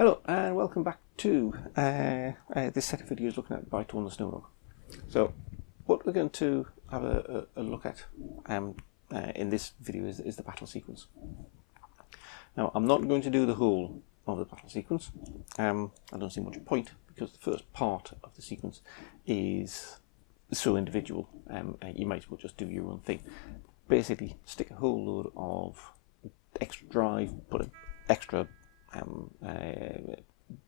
Hello and welcome back to this set of videos looking at By Tor and the Snow Dog. So what we're going to have a look at in this video is the battle sequence. Now I'm not going to do the whole of the battle sequence. I don't see much point because the first part of the sequence is so individual. You might as well just do your own thing. Basically stick a whole load of extra drive, put an extra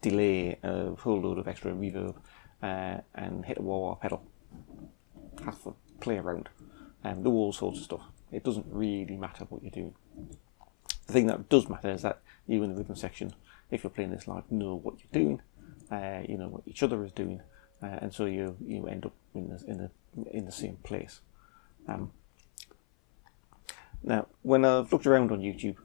delay, a whole load of extra reverb, and hit a wah-wah pedal. Have fun, play around, do all sorts of stuff. It doesn't really matter what you're doing. The thing that does matter is that you in the rhythm section, if you're playing this live, know what you're doing, you know what each other is doing, and so you end up in the same place. Now, when I've looked around on YouTube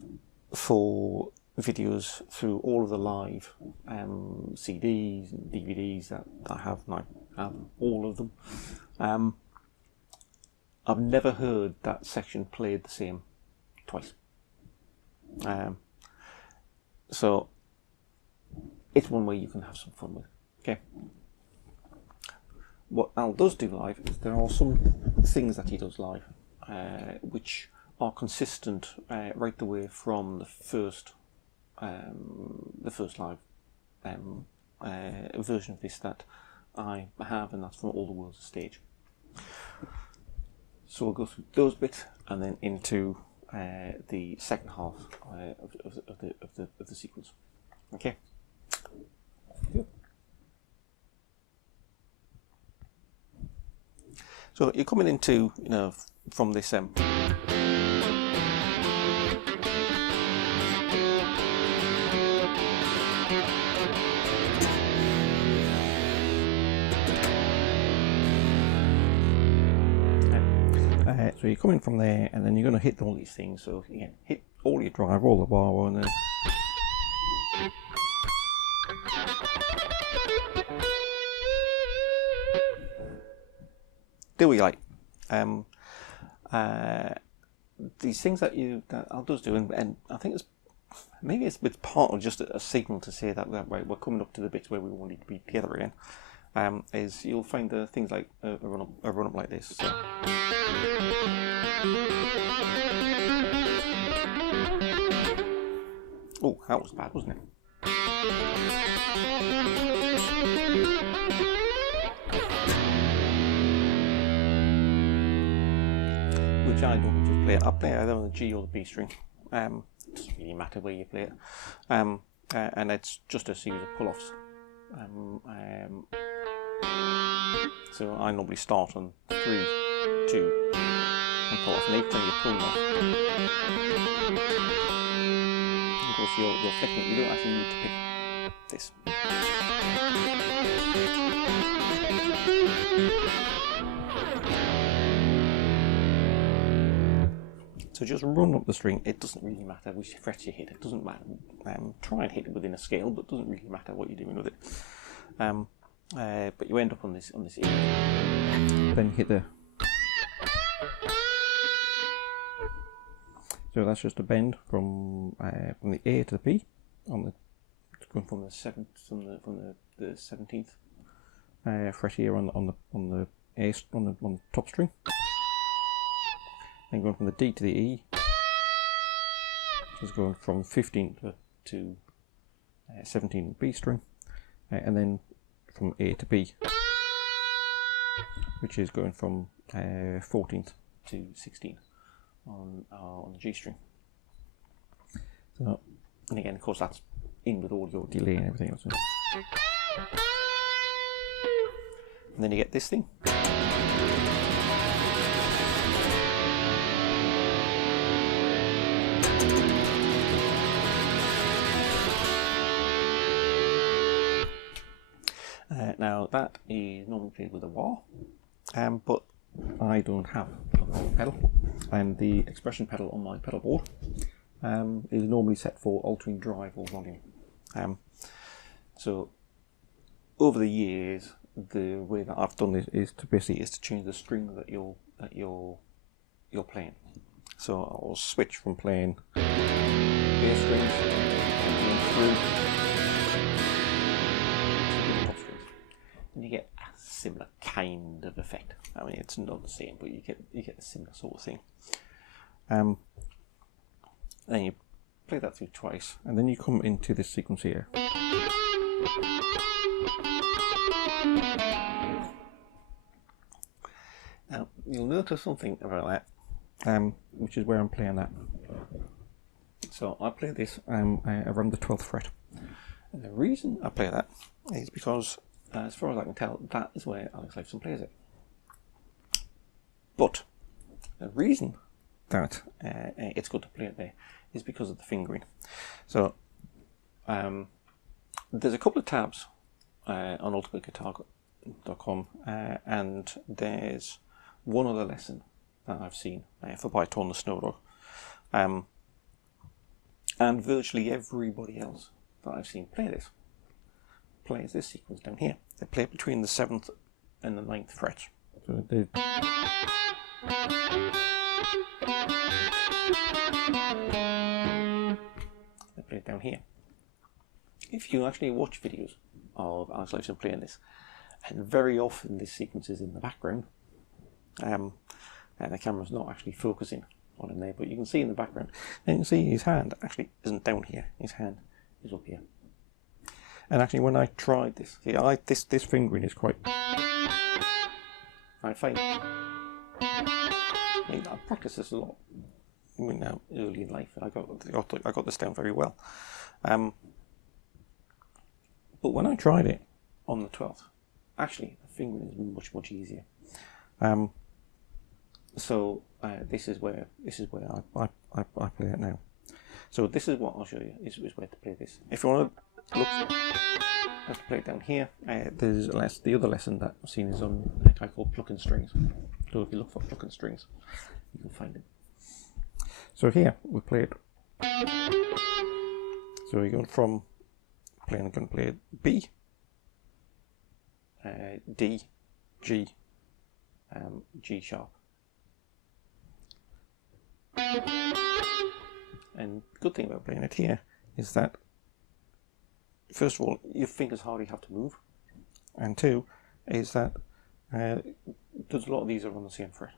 for videos through all of the live CDs and DVDs that I have, and I have all of them, I've never heard that section played the same twice. So it's one way you can have some fun with. Okay. What Al does do live is there are some things that he does live which are consistent right the way from the first live version of this that I have, and that's from All the World's a Stage. So we'll go through those bits and then into the second half of the sequence. Okay. So you're coming into, from this so you're coming from there, and then you're going to hit all these things. So again, hit all your drive, all the wah-wah, and then do what you like. These things that Al does do, and I think it's part of just a signal to say that right, we're coming up to the bits where we all need to be together again. Is you'll find the things like a run up like this. So. Oh, that was bad, wasn't it? Which I don't just play it. I play it either on the G or the B string. It doesn't really matter where you play it. And it's just a series of pull-offs. So I normally start on 3, 2, and pull off, and each time you're pulling off, of course you're flicking it. You don't actually need to pick this. So just run up the string. It doesn't really matter which frets you hit. It doesn't matter. Try and hit it within a scale, but it doesn't really matter what you're doing with it. But you end up on this E. Then you hit the. So that's just a bend from the A to the B going from the 17th fret here on the A on the top string. Then going from the D to the E, which is going from 15 to 17 B string, and then from A to B, which is going from 14th to 16th on the G string. So, and again, of course, that's in with all your delay and everything else. And then you get this thing. Now that is normally played with a wah, but I don't have a wah pedal, and the expression pedal on my pedal board is normally set for altering drive or volume. So over the years, the way that I've done this is to change the string that you're playing. So I'll switch from playing bass strings through and you get a similar kind of effect. I mean, it's not the same, but you get a similar sort of thing. Then you play that through twice, and then you come into this sequence here. Now you'll notice something about that, which is where I'm playing that. So I play this around the 12th fret, and the reason I play that is because, as far as I can tell, that is where Alex Lifeson plays it. But the reason that it's good to play it there is because of the fingering. So there's a couple of tabs on ultimateguitar.com, and there's one other lesson that I've seen for By Tor and the Snowdog, and virtually everybody else that I've seen plays this sequence down here. They play it between the 7th and the 9th fret. So they play it down here. If you actually watch videos of Alex Lifeson playing this, and very often this sequence is in the background, and the camera's not actually focusing on him there, but you can see in the background, and you can see his hand actually isn't down here, his hand is up here. And actually when I tried this, see, this fingering is quite, I find, I practiced this a lot, I mean, early in life, and I got this down very well. But when I tried it on the 12th, actually the fingering is much easier. So this is where I play it now. So this is what I'll show you is where to play this. If you want to look, I have to play it down here. There's the other lesson that I've seen is on a guy called plucking strings. So if you look for plucking strings, you can find it. So here we play it. So you're going from going to play B, D, G, G sharp. And the good thing about playing it here is that, first of all, your fingers hardly have to move, and two is that there's a lot of these are on the same fret,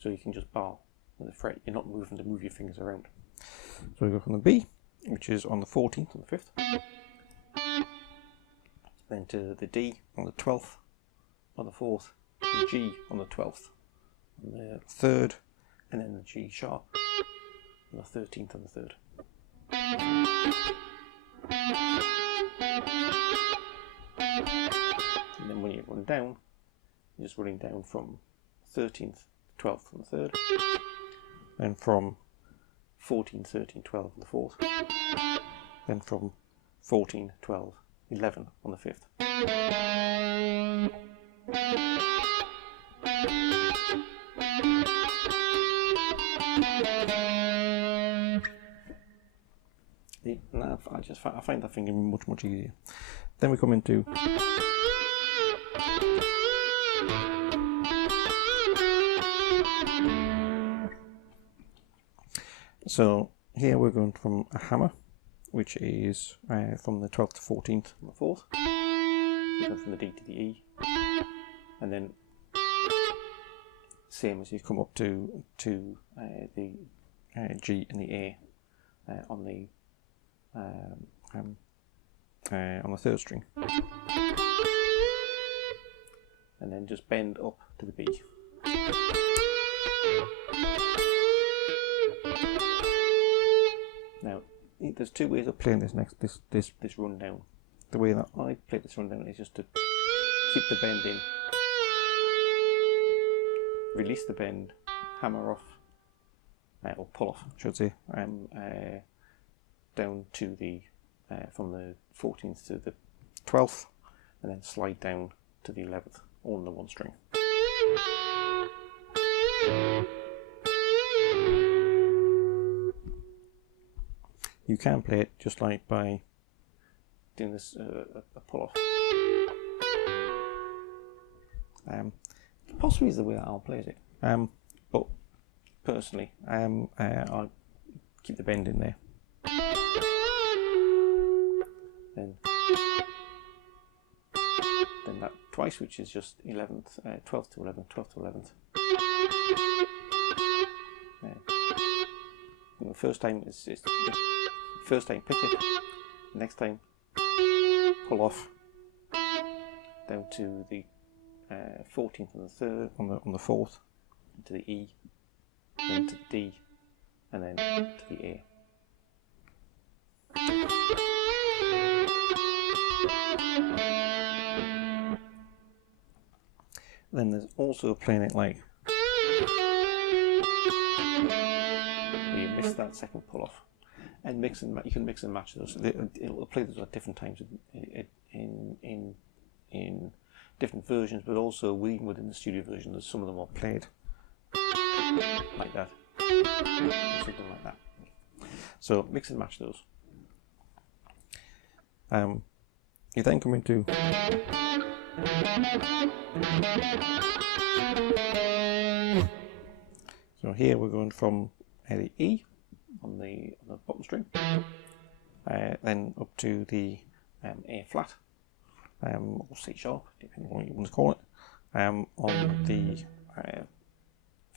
so you can just bar with the fret. You're not moving to move your fingers around. So we go from the B, which is on the 14th and the 5th, then to the D on the 12th, on the 4th, the G on the 12th, on the 3rd, and then the G sharp on the 13th and the 3rd. And then when you run down, you're just running down from 13th, 12th and the 3rd, then from 14, 13, 12 on the 4th, then from 14, 12, 11 on the 5th. I find that fingering much easier. Then we come into so here we're going from a hammer, which is from the 12th to 14th on the 4th. So go from the D to the E, and then same as you come up to the G and the A on the 3rd string, and then just bend up to the B. Now there's two ways of playing this run down. The way that I play this run down is just to keep the bend in, release the bend, hammer off, or pull off, I should say, down to the from the 14th to the 12th, and then slide down to the 11th, all on the one string. You can play it just like by doing this a pull off. Possibly is the way that I'll play it, but personally, I keep the bend in there. Then then that twice, which is just 11th, 12th to 11th, 12th to 11th. And the first time is first time pick it, next time pull off down to the 14th and the 3rd on the 4th, into the E, then to the D, and then to the A. Then there's also playing it like where you miss that second pull off, and mix and you can mix and match those. It'll play those at different times in different versions, but also within the studio version, there's some of them are played like that, or something like that. So mix and match those. You then come into so here we're going from the E on the bottom string, then up to the A flat, or C sharp, depending on what you want to call it, on the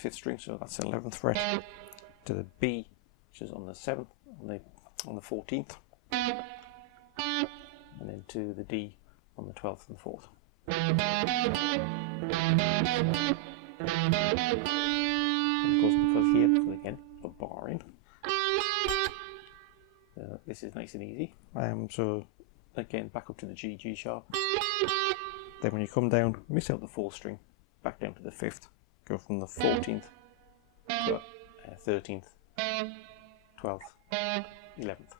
5th string, so that's the 11th fret, to the B, which is on the 7th, on the 14th, and then to the D on the 12th and 4th. And of course, because again, put a bar in, this is nice and easy. So again, back up to the G sharp. Then when you come down, miss out the 4th string, back down to the 5th, go from the 14th to 13th, 12th, 11th.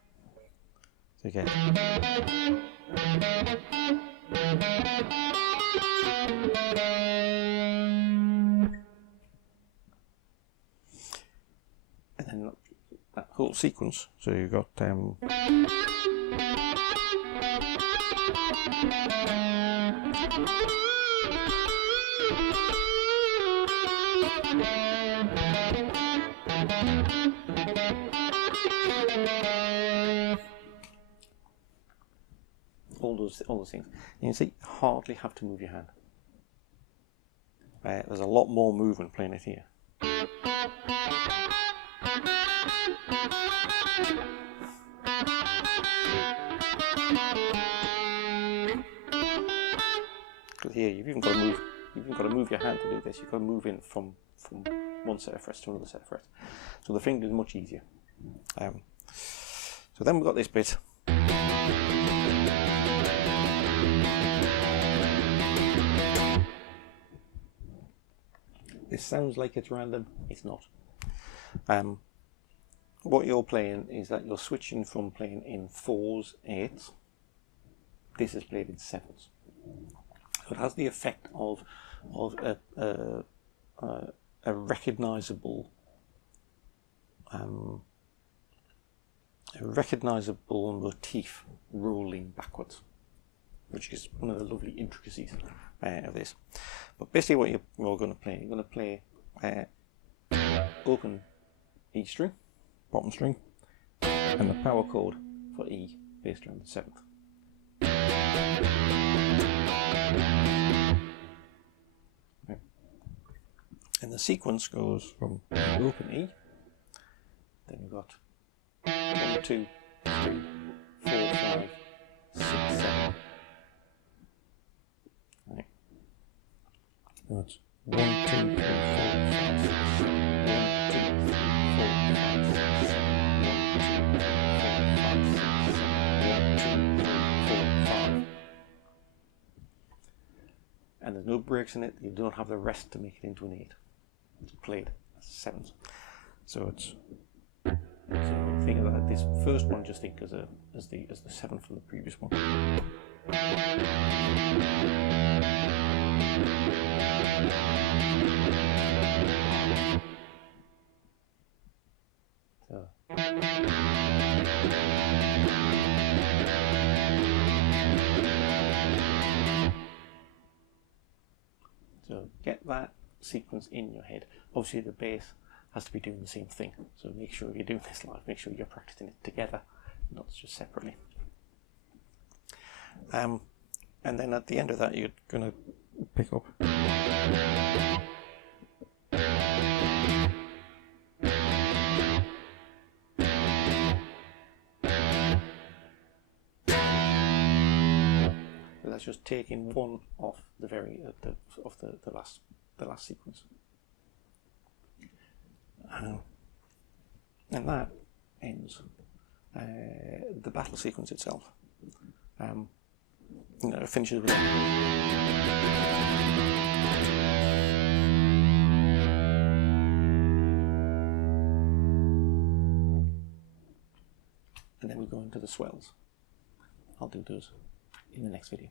So again. And then that whole sequence, so you've got all those things. You can see, hardly have to move your hand. There's a lot more movement playing it here. Because here you've even got to move your hand to do this. You've got to move in from one set of frets to another set of frets. So the finger is much easier. So then we've got this bit. This sounds like it's random. It's not. What you're playing is that you're switching from playing in 4s, 8s. This is played in 7s. So it has the effect of a recognisable motif rolling backwards, which is one of the lovely intricacies of this. But basically what you're going to play, you're going to play open E string, bottom string, and the power chord for E based around the 7th. Okay. And the sequence goes from open E, then you've got 1, 2, 3, 4, 5, 6, 7. Right. That's 1, 2, 3, 4, 5, 6, 7. 1, 2, 3, 4, 5, 6, 7. 1, 2, 3, 4, 5, 6, 7. 1, 2, 3, 4, 5. And there's no breaks in it. You don't have the rest to make it into an 8. It's played as 7s. So it's think of that. This first one, just think as the 7 from the previous one. So get that sequence in your head. Obviously the bass has to be doing the same thing, so make sure you're doing this live, make sure you're practicing it together, not just separately. and then at the end of that you're going to pick up. So that's just taking one off the last sequence, and that ends the battle sequence itself. It finishes with and then we go into the swells. I'll do those in the next video.